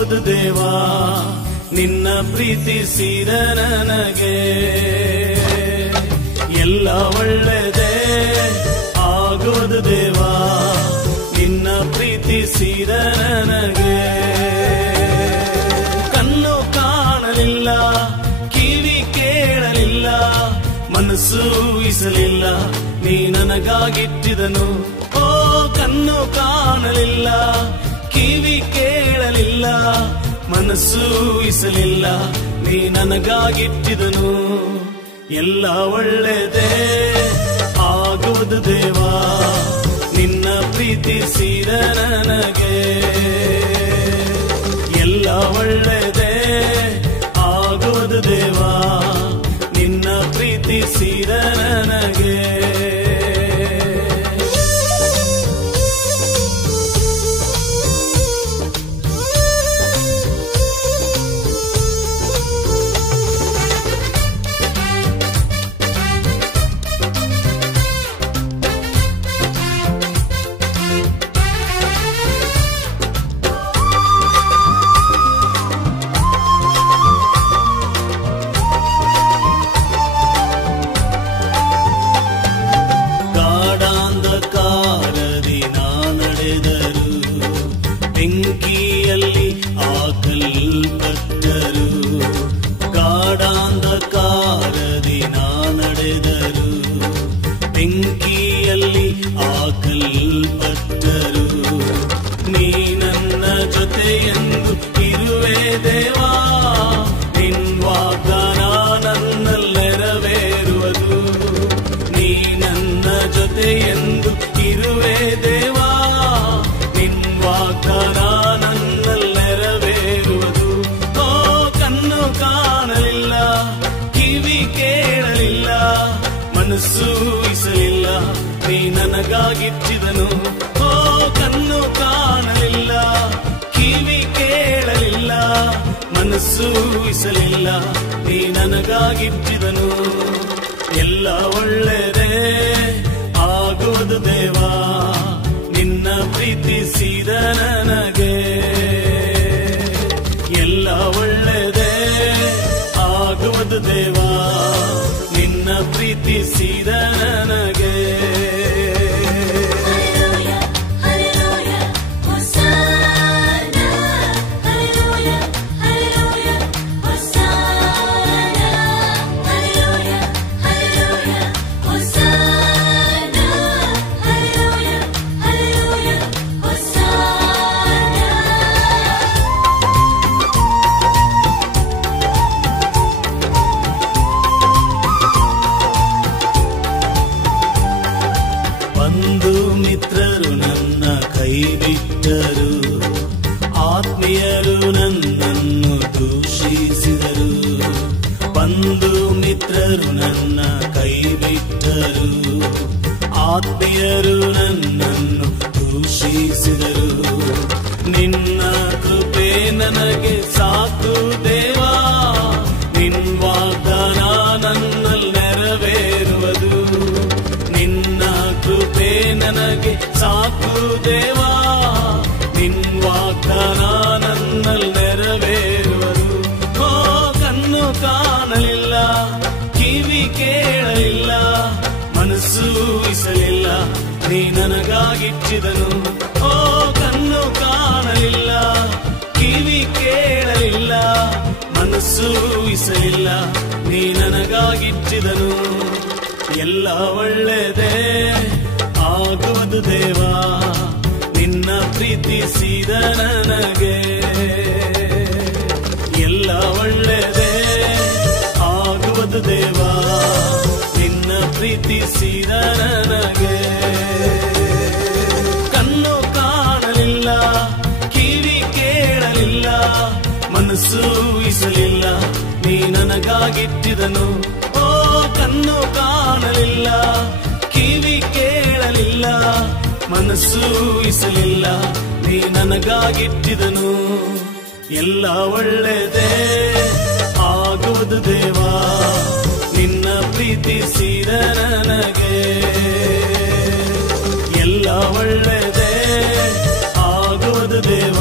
ಆಗುವುದು ದೇವಾ ನಿನ್ನ ಪ್ರೀತಿಸಿದ ನನಗೆ. ಎಲ್ಲ ಒಳ್ಳೆದೇ ಆಗುವುದು ದೇವಾ ನಿನ್ನ ಪ್ರೀತಿಸಿದ ನನಗೆ. ಕಣ್ಣು ಕಾಣಲಿಲ್ಲ, ಕಿವಿ ಕೇಳಲಿಲ್ಲ, ಮನಸ್ಸು ಊಹಿಸಲಿಲ್ಲ, ನೀ ನನಗಾಗಿಟ್ಟಿದನು. ಓ ಕಣ್ಣು ಕಾಣಲಿಲ್ಲ, ಕಿವಿ ಕೇಳಲಿಲ್ಲ, ಮನಸ್ಸು ಊಹಿಸಲಿಲ್ಲ, ನೀ ನನಗಾಗಿಟ್ಟಿದನು. ಎಲ್ಲ ಒಳ್ಳೆದೇ ಆಗುವುದು ದೇವಾ ನಿನ್ನ ಪ್ರೀತಿಸಿದ ನನಗೆ. ಎಲ್ಲ ಒಳ್ಳೆದೇ ಆಗುವುದು ದೇವಾ ನಿನ್ನ ಪ್ರೀತಿಸಿದ ನನಗೆ. ಬೆಂಕಿಯಲ್ಲಿ ಹಾಕಲ್ಪಟ್ಟರು, ಗಾಢಾಂಧಕಾರದಿ ನಾ ನಡೆದರು, ಬೆಂಕಿಯಲ್ಲಿ ಹಾಕಲ್ಪಟ್ಟರು. ನೀ ನನ್ನ ಜೊತೆಯೆಂದು ಇರುವೆ ದೇವಾ, ನಿನ್ ವಾಗ್ದಾನ ನನ್ನಲ್ಲಿ ನೆರವೇರುವುದು. ನೀ ನನ್ನ ಜೊತೆಯೆಂದು ಇರುವೆ ದೇವಾ, ನಿನ್ ವಾಗ್ದಾನ ನನ್ನಲ್ಲಿ ನೆರವೇರುವುದು. ಓ ಕಣ್ಣು ಕಾಣಲಿಲ್ಲ, ಕಿವಿ ಕೇಳಲಿಲ್ಲ, ಮನಸ್ಸು ಊಹಿಸಲಿಲ್ಲ, ನೀ ನನಗಾಗಿಟ್ಟಿದನು. ಓ ಕಣ್ಣು ಕಾಣಲಿಲ್ಲ, ಕಿವಿ ಕೇಳಲಿಲ್ಲ, ಮನಸ್ಸು ಊಹಿಸಲಿಲ್ಲ, ನೀ ನನಗಾಗಿಟ್ಟಿದನು. ಎಲ್ಲ ಒಳ್ಳೆದೇ ಆಗುವುದು ದೇವಾ ನಿನ್ನ ಪ್ರೀತಿಸಿದ ನನಗೆ. ಎಲ್ಲ ಒಳ್ಳೆದೇ ಆಗುವುದು ದೇವಾ ನಿನ್ನ ಪ್ರೀತಿಸಿದ ನನಗೆ. ಬಂಧು ಮಿತ್ರರು ನನ್ನ ಕೈ ಬಿಟ್ಟರು, ಆತ್ಮೀಯರು ನನ್ನನ್ನು ದೂಷಿಸಿದರು. ಬಂಧು ಮಿತ್ರರು ನನ್ನ ಕೈ ಬಿಟ್ಟರು, ಆತ್ಮೀಯರು ನನ್ನನ್ನು ದೂಷಿಸಿದರು. ನಿನ್ನ ಕೃಪೆ ನನಗೆ ಸಾಕು ದೇವಾ, ನಿನ್ ವಾಗ್ದಾನ ನನ್ನಲ್ಲಿ ನೆರವೇರುವುದು. ನಿನ್ನ ಕೃಪೆ ನನಗೆ ಸಾಕು ದೇವಾ, ನಿನ್ ವಾಗ್ದಾನ ನನ್ನಲ್ಲಿ ನೆರವೇರುವುದು. ಓ ಕಣ್ಣು ಕಾಣಲಿಲ್ಲ, ಕಿವಿ ಕೇಳಲಿಲ್ಲ, ಮನಸ್ಸು ಊಹಿಸಲಿಲ್ಲ, ನೀ ನನಗಾಗಿಟ್ಟಿದನು. ಓ ಕಣ್ಣು ಕಾಣಲಿಲ್ಲ, ಕಿವಿ ಕೇಳಲಿಲ್ಲ, ಮನಸ್ಸು ಊಹಿಸಲಿಲ್ಲ, ನೀ ನನಗಾಗಿಟ್ಟಿದನು. ಎಲ್ಲ ಒಳ್ಳೆದೇ ಆಗುವುದು ದೇವಾ ನಿನ್ನ ಪ್ರೀತಿಸಿದ ನನಗೆ. ಎಲ್ಲ ಒಳ್ಳೆದೇ ಆಗುವುದು ದೇವಾ ನಿನ್ನ ಪ್ರೀತಿಸಿದ ನನಗೆ. ಕಣ್ಣು ಕಾಣಲಿಲ್ಲ, ಕಿವಿ ಕೇಳಲಿಲ್ಲ, ಮನಸ್ಸು ಊಹಿಸಲಿಲ್ಲ, ನೀ ನನಗಾಗಿಟ್ಟಿದನು. ಓ ಕಣ್ಣು ಕಾಣಲಿಲ್ಲ, ಕಿವಿ ಕೇಳಲಿಲ್ಲ, ಮನಸ್ಸು ಊಹಿಸಲಿಲ್ಲ, ನೀ ನನಗಾಗಿಟ್ಟಿದನು. ಎಲ್ಲ ಒಳ್ಳೆದೇ ಆಗುವುದು ದೇವಾ ನಿನ್ನ ಪ್ರೀತಿಸಿದ ನನಗೆ. ಎಲ್ಲ ಒಳ್ಳೆದೇ ಆಗುವುದು ದೇವ